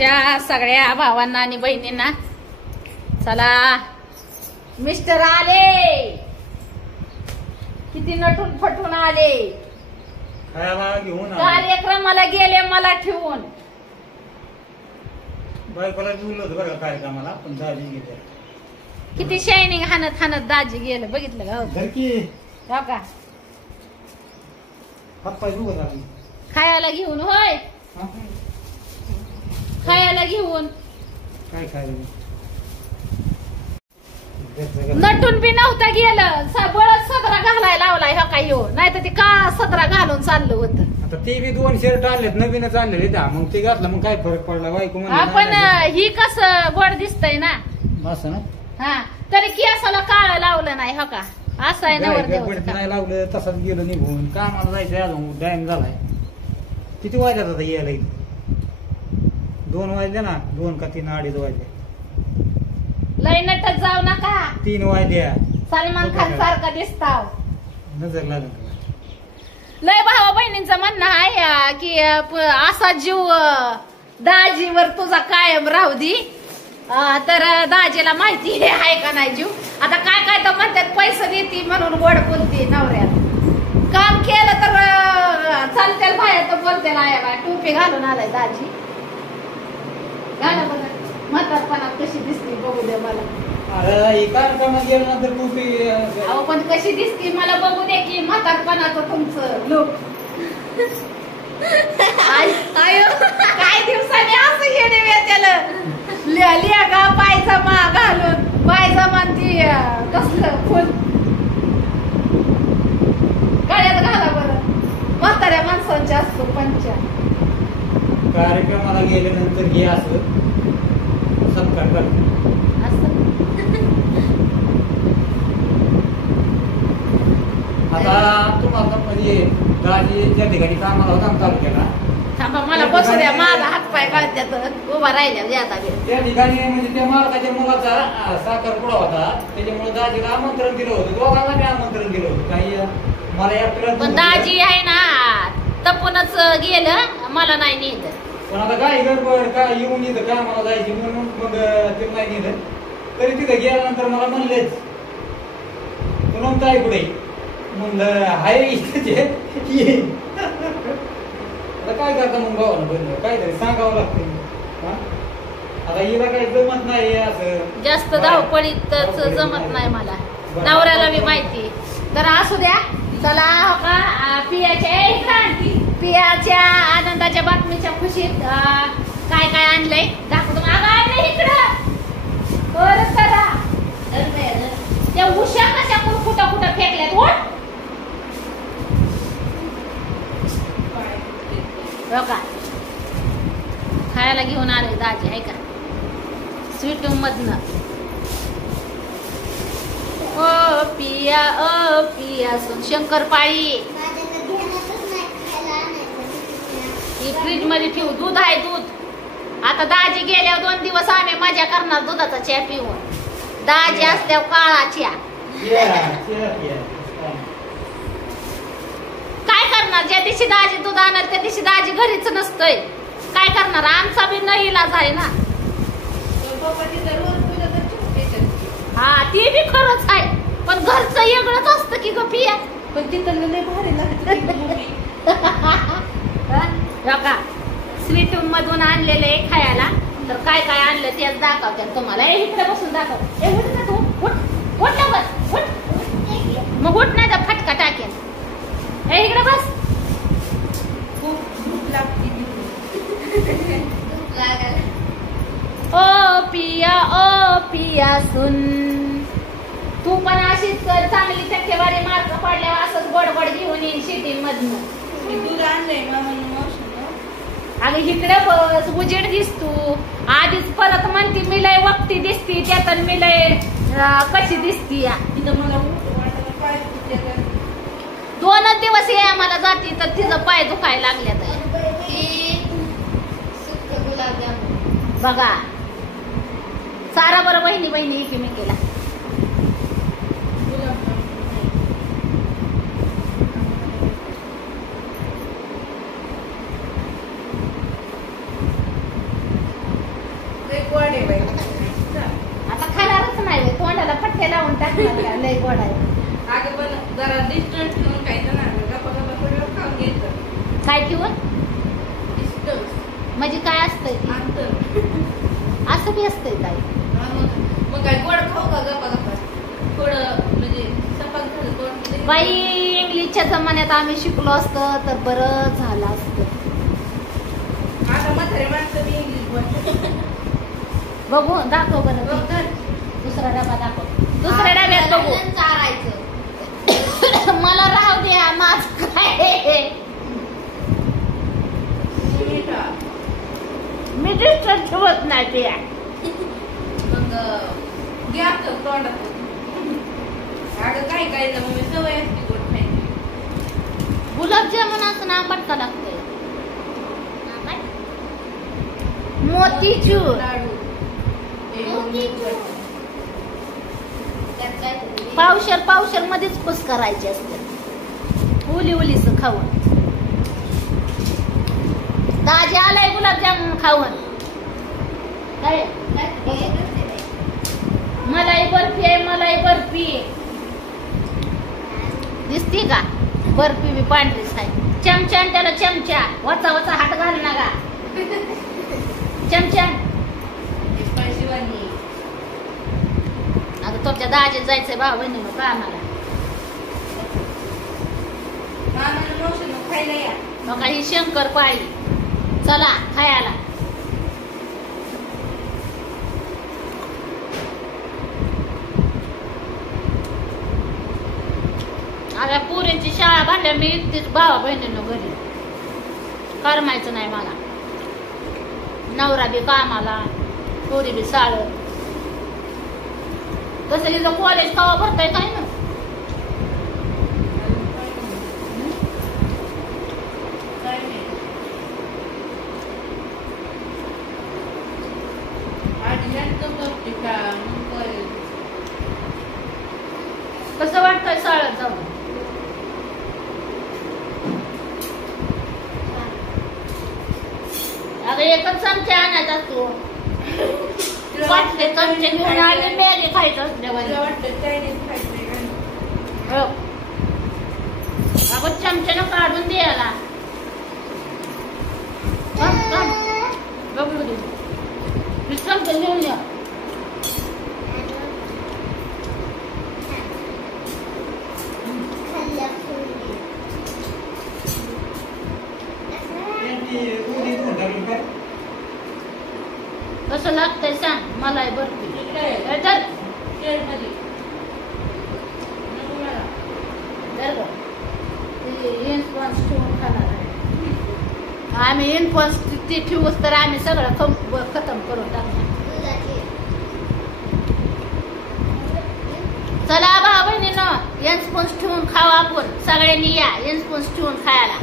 आमच्या सगळ्या भावांना आणि बहिणींना. चला मिस्टर आले, किती नटून फटून आले. कार्यक्रमाला गेले मला ठेवून. बायकोला बोललो होतं बरं कार्यक्रमाला, पण दाजी गेले. किती शायनिंग हाणत हाणत दाजी गेलं बघितलं का? हो का? खायला घेऊन होय, खायला घेऊन. काय खायला? नटून बी नव्हता गेलं, बळच सदरा घालायला लावलाय हो काय हो, नाही तर ते काळा सदरा घालून चाललं होतं. आता ते बी 2 शर्ट आणलेत, नवीनच आणलेले त्या, मग ते घातलं मग काय फरक पडला? बायको पण ही कसं गोड दिसतंय ना असं ना. हा, तरी केसाला काळं लावलं नाही हो का? असं आहे गडबडीत नाही लावलं, तसंच गेलं निघून. कामाला जायचंय अजून, टाइम झालाय. किती वाजल्यात आता यायला? 2 वाजले ना, 2 का 3, 2:30 वाजले. लय नटत जाऊ नका. 3 वाजल्या. सलमान खान सारखा दिसताव. नजर लागल. लय भावा बहिणींचं म्हणणं आहे की असा जीव दाजीवर तुझा कायम राहू दे. तर दाजीला माहिती आहे का नाही जीव. आता काय काय तर म्हणतात पैसे देते म्हणून गोड बोलते नवऱ्याला. काम केलं तर चालते बाहेर तर बोलते ना. टोपी घालून आलाय दाजी. घाला बघा म्हातारपणात कशी दिसते बघू दे मला. अरे कार्यक्रमात गेल्यानंतर टोपी. अहो पण कशी दिसते मला बघू दे की म्हातारपणाचं तुमचं लोक. काय दिवसांनी असं येणे त्याला लिया का पायजमा घालून. पायजमा ती कसलं फुल गळ्यात घाला बरं. म्हाताऱ्या माणसांच्या असतो पंचा. कार्यक्रमाला गेल्यानंतर हे असं सत्कार करतो. आता तुम्हाला म्हणजे दाजी ज्या ठिकाणी कामाला होता तालुक्याला, थांबा मला बसू द्या. माझा हातपाय गळत्यात उभा राहिल्या त्या ठिकाणी म्हणजे त्या मालकाच्या मुलाचा साखरपुडा होता. त्याच्यामुळे दाजीला आमंत्रण दिलं होतं. दोघांना मी आमंत्रण दिलं होतं. काही मला या पण दाजी आहे ना तपूनच गेलं, मला नाही नेत. पण आता काय गडबड काय येऊन येतं कामाला जायची म्हणून मग ते नाही नेलं. तरी तिथे गेल्यानंतर मला म्हणलेच तू नव्हता आहे पुढे. म्हणलं हाय आता काय करता मग भावानं बंद काहीतरी सांगावं लागतं. आता हिला काही जमत नाही असं जास्त धावपळीतच जमत नाही मला. नवऱ्याला बी माहिती. तर असू द्या. चला हो का पियाच्या आनंदाच्या बातमीच्या खुशीत काय काय आणलंय दाखवतो. आणलंय इकडं परत करा. त्या उशा कशा कुठं कुठं फेकल्यात. ओढ बघा खायला घेऊन आले दाजी आहे का स्वीट मधनं. ओ पिया सुन शंकरपाळी ही फ्रीज मध्ये ठेवू. दूध आहे दूध. आता दाजी गेल्यावर 2 दिवस आम्ही मजा करणार दुधाचा चहा पिऊन. दाजी असल्यावर काळा चहा. काय करणार? ज्या दिवशी दाजी दूध आणणार त्या दिवशी दाजी घरीच नसतोय. काय करणार? आमचा बी न इलाज आहे ना. हा ते बी खरंच आहे. पण घरचं वेगळंच असतं की ग पिया. पण तिथं लय भारी बघा स्वीट मधून आणलेलं आहे खायला. तर काय काय आणलं तेच दाखवतात तुम्हाला. इकडे बसून दाखव. उठ ना तू. उठ उठ ना बस. उठ मग उठ नाही तर फटका टाकेन. इकडे बस. ओ पिया सुन. तू पण अशीच कर. चांगली टक्केवारी मार्क पडल्यावर असंच बडबड घेऊन येईन सिटी मधनं. दूध आणलंय अगं इकडे बस. उजेड दिसतो आधीच. परत म्हणती मी लय वक्ती दिसती त्यात मी लय कशी दिसती. मला 2 दिवस हे आम्हाला जाती तर तिचं पाय दुखायला लागल्यात. बघा सारा बरं बहिणी एकमेकीला. गोड आहे बाई. आता खाणारच नाही बाई. तोंडाला पट्ट्या लावून टाकणार का? लय गोड आहे. अगं पण जरा डिस्टन्स ठेवून खायचं ना. गप्पा गप्पा सगळं खाऊन घ्यायचं. काय ठेवून डिस्टन्स म्हणजे काय असतंय ते? अंतर. असं बी असतंय काय? मग काय गोड खाऊ का गप्पा गप्पा? थोडं म्हणजे सपाक झालं तोंड. बाई इंग्लिशच्या जमान्यात आम्ही शिकलो असतो तर बरं झालं असतं. आता म्हातारे माणसं बी इंग्लिश बोलतात. बघू दाखव बरं बघ ते. तर. दुसरा डबा दाखव. दुसऱ्या डब्यात बघू. चारायचं. मला राहू द्या माझ काय. मिठा. मी डिस्टन्स ठेवत नाही ते. मग घ्या तर तोंडात. अगं काय काय तर मग सवय असते गोड खायची. गुलाबजामुन असं आंबट का लागतंय? मोतीचूर. लाडू. त्यात काय पावशर पावशर मध्येच पुस करायचे असते. उली उलीच खाऊन. दाजी आलाय गुलाबजामुन खाऊन. काय मलाई बर्फी आहे. मलाई बर्फी दिसती का? बर्फी बी पांढरीच आहे. चमचा आणि त्याला चमचा. वचा वचा हात घाल ना का? चमचा. स्पायसी वाली. आता तुमच्या दाजी जायचंय भाऊ बहिणीनं कामाला. मामाला मोशन खायला या. मग ही शंकर पाळी. चला खायला. आता पुरींची शाळा बांधल्या मी एकटीच भावा बहिणीनं घरी. करमायचं नाही मला. नवरा बी कामाला, पोरी बी शाळेत. तसं तिथं कॉलेज कवा भरताय काय ना? कसं वाटतंय शाळेत जाऊन? अगं एकच चमचा आणायचा असतो. पाचशे चमचे घेऊन आले मॅगी खायचं असल्यावर. अगं चमच्यानं काढून द्यायला. बघू दे. चमचे घेऊन या. कसं लागतंय सांग मला बर्फी. आम्ही इन्फॉन्स ती ठेवूच तर आम्ही सगळं खतम करून टाकणार. चला भाऊ बहिणीनं इन्स्पॉन्स ठेवून खावा आपण. सगळ्यांनी या इन्स्पॉन्स ठेवून खायला.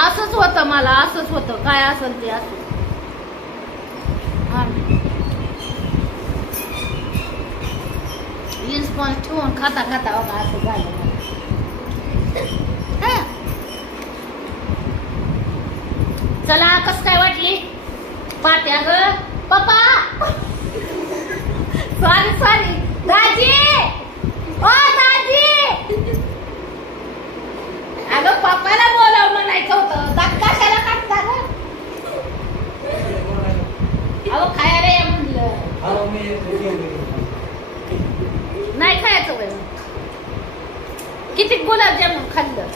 असंच होतं मला. असंच होतं. काय असेल ते असं. इन्स्पॉन्स ठेवून खाता खाता बघा असं झालं. चला कस काय वाटली पात्या ग पप्पा? सॉरी सॉरी दाजी. ओ दाजी. अगं पप्पाला बोलाव म्हणायचं होतं. दात कशाला काढता ग? अहो खायला या म्हणलं. नाही खायचं बाई. किती गुलाबजामुन खाल्लं.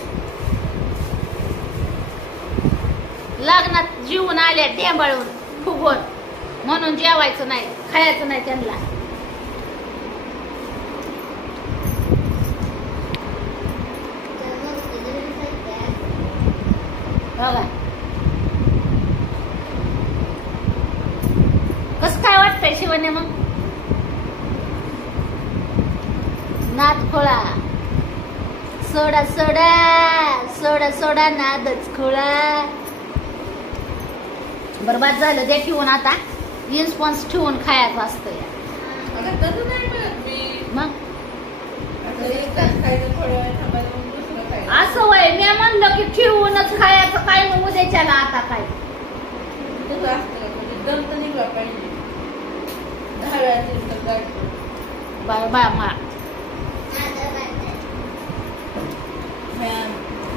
लग्नात जीवन आल्या टेंबाळून फुगून म्हणून जेवायचं नाही खायचं नाही त्यांना. बघा कसं काय वाटतंय शिवण्या मग? नात खोळा सोडा सोडा सोडा सोडा नादच खुळा. बरबाद झालं ते ठेवून आता इन्स्पॉन्स ठेवून खायचं असतं या. आता तसं नाही म्हणत मी. मग आता एकदाच खायचं, थोड्या वेळ थांबायचं, मग दुसरं खायचं. असं वय मी म्हणलं की ठेवूनच खायचं काय मग उद्याच्याला आता काय तसं असतं का? म्हणजे दम तर निघला पाहिजे. 10 वेळा तर गाडी बाय बाय मा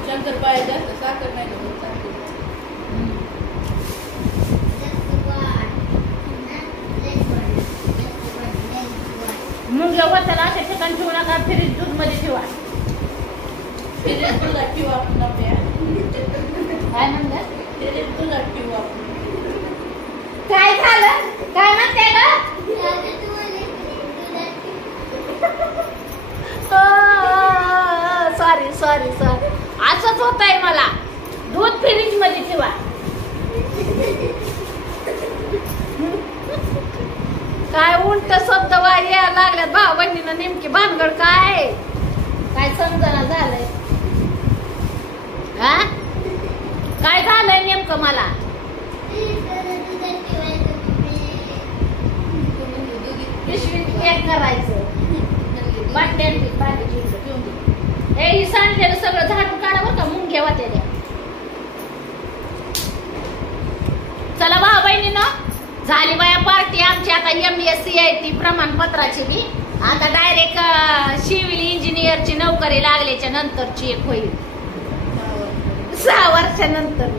शंकरपाळ्या जास्त साखर नाही ना साखर. मुंग्या वताला अशा ठिकाणी ठेवू नका. फ्रीज दूध मध्ये ठेवा. फिरेल तुला ठेवू आपण आपल्या. काय म्हणलं? फिरेल तुला ठेवू आपण. काय झालं? काय म्हणते ग? Sorry sorry sorry. असंच होत आहे मला. दूध फ्रीज मध्ये ठेवा. काय उलट शब्द यायला लागल्यात भाऊ बहिणीनं. नेमकी भानगड काय काय समजना झालंय. हा काय झालंय नेमकं मला? पिशवीत पॅक करायचं. बाटल्यात पाणी घेऊन दे. हे सांडलेलं सगळं झाडून काढा बरं का. मुंग्या वाट्याल्या. चला भाऊ बहिणीनं झाली बाया पार्टी आमची. आता MSCIT प्रमाणपत्राची बी आता डायरेक्ट सिव्हिल इंजिनियरची नोकरी लागल्याच्या नंतरची एक होईल. 6 वर्षानंतर.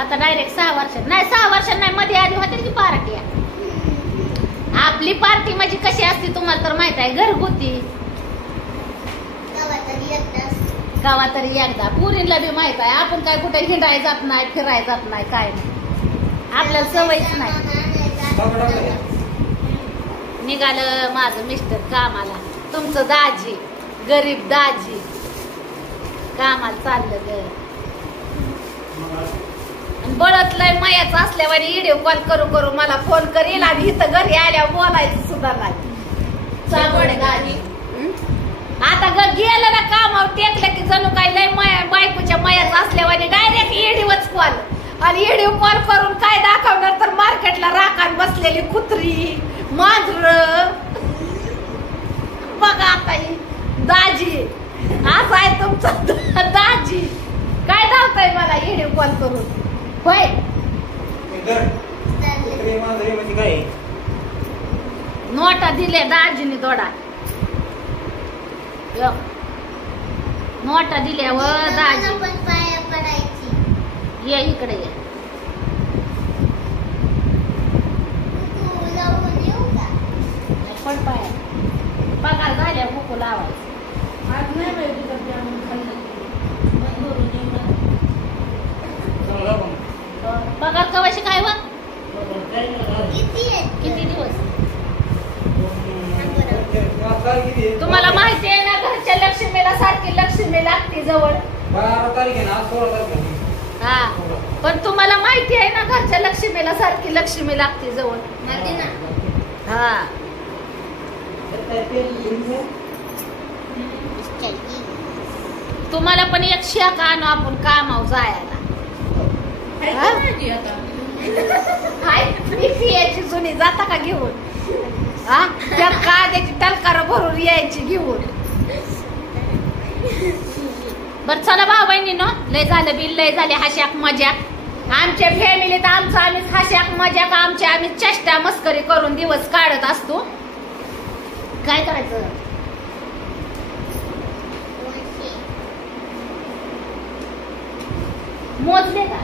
आता डायरेक्ट 6 वर्षात नाही. 6 वर्षात नाही. मध्ये आधी होते की पार्टी. आपली पार्टी म्हणजे कशी असते तुम्हाला तर माहित आहे. घरगुती गावा तरी एकदा. पुरीला बी माहित आहे. आपण काय कुठे हिंडाय जात नाही, फिराय जात नाही, काय नाही. आपल्याला सवयच नाही. निघालं माझं मिस्टर कामाला. तुमचं दाजी गरीब दाजी कामाला चाललं ग. बळत लय मायाच असल्यावर व्हिडिओ कॉल करू करू मला फोन करील. आणि इथं घरी आल्यावर बोलायचं सुद्धा नाही. चांगलं दाजी आता गेलं ना कामावर टेकलं की जणू काही लय बायकोच्या मयाच असल्यावर डायरेक्ट एडीवच कॉल. आणि एडीव कॉल करून काय दाखवणार तर मार्केटला राखान बसलेली कुत्री मांजर. बघा आता दाजी असं आहे तुमचं दाजी. काय धावताय मला एडीव कॉल करून होय. नोटा दिल्या दाजीने थोडा. नोटा दिल्यावर दाजी ये इकडे ये. पण पाय पगार झाल्या भूक लावायचं. आज नाही माहिती करते आम्ही खाल्लं. पगार कवाशी काय व किती दिवस? तुम्हाला माहिती आहे ना घरच्या लक्ष्मीला सारखी लक्ष्मी लागते जवळ. 12 तारीख आहे ना. 16 तारीख. हा पण तुम्हाला माहिती आहे ना घरच्या लक्ष्मीला सारखी लक्ष्मी लागते जवळ. हा तुम्हाला पण एक शाख आणू आपण कामावर जायला. हाय याची जुनी जाता का घेऊन? हा त्या कांद्याची टलकार भरून यायची घेऊन. बर चला भाऊ बहिणीनं लय झालं बिल लय झाले हाशाक मजाक. आमच्या फॅमिलीत आमचं आम्हीच हाशाक मजाक आमच्या आम्ही चेष्टा मस्करी करून दिवस काढत असतो. काय करायचं? मोजले का?